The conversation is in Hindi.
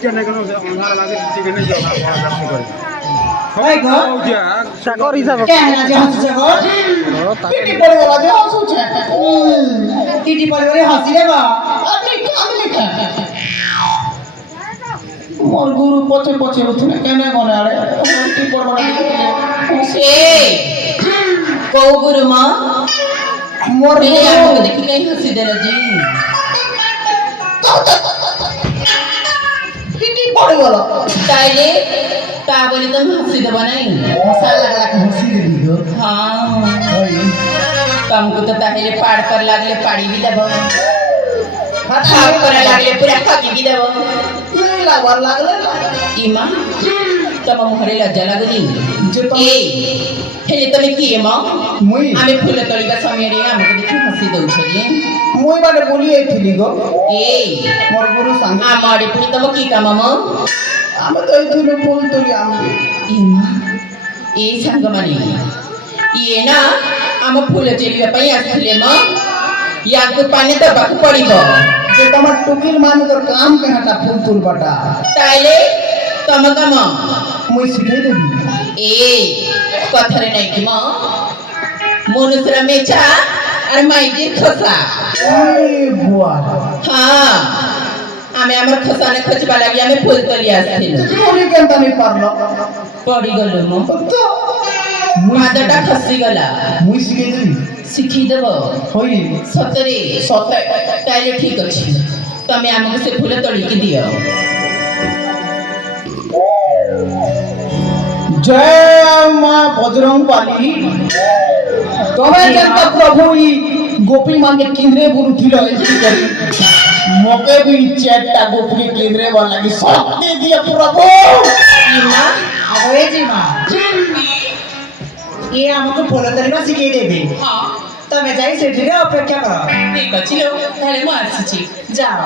কেনে কেন অন্ধার লাগে চিকেনে যাওয়া ব্যবসা করে হয় গো চাকর হিসাবে কেন যে হসছে গো টিটি পড়ে গেল যে হসছে টিটি পড়ে গেলে হাসি রে বা আমি লেখা মোর গুরু পছে পছে উঠে না কেন গনে আরে টিটি পড়ে গেল সে কৌ গুরু মা মোর মেরে গুরু আমাকে দেখি कहीं हंसी देला जी টিটি পড়ে গেল তাইলে তা বলে তুমি हंसी দেব নাই মশা লাগলা হাসি দে দিও हाँ ওই तुमको तो ताहिले पाड़ पर लागले पाड़ी भी देब हाथ खाप पर लागले पूरा खाकी भी देब लागला लागले इमा तब मुहरे लज्जा लागली যে তুমি ए हेले तमे किए मा মুই आमे फूल तोलिका समय रे हमको देखि हंसी दउछ जे মুই মানে বলি এইଥିଲି গো ए মোর গুরু সাঙ্গে আমারে পুনি तम की काम मा আমি তো এইଥିଲି ফুল তুলি আমি इमा ए संग माने ये ना आम फूल चेलिया पई आसले मा या को पानी दबाक पड़िबो যে তোমার টুকিল মানে তোর কাম কে হাটা ফুল তুল বাটা তাইলে तम काम মুই শিখাই দেবি ए कथरे नाही की मा मनुष्य मेचा আর মাইজির খসা ওই বুয়া হ্যাঁ আমি আমার খসানে খচবা লাগি আমি ফুল তলি আসছিল তুমি কেন তানি পারলো পড়ি গেল মো তো মাদাটা খসি গলা মুই শিখাই দেবি শিখি দেব হই সতরে সতে তাইলে ঠিক আছে তুমি আমাকে সে ফুল তলিকি দিও জয় মা বজরং পালি তবে যেন প্রভু ই গোপী মাকে কেন্দ্রে বলুছিল এসি করি মকে भी চারটা গোপী কেন্দ্রে বল লাগি শক্তি দিয়ে প্রভু ইমা আগে জি মা এ আমাকে ফলো তরিকা শিখিয়ে দেবে হ্যাঁ তবে যাই সেটিকে অপেক্ষা করো ঠিক আছে তাহলে মু আসছি যাও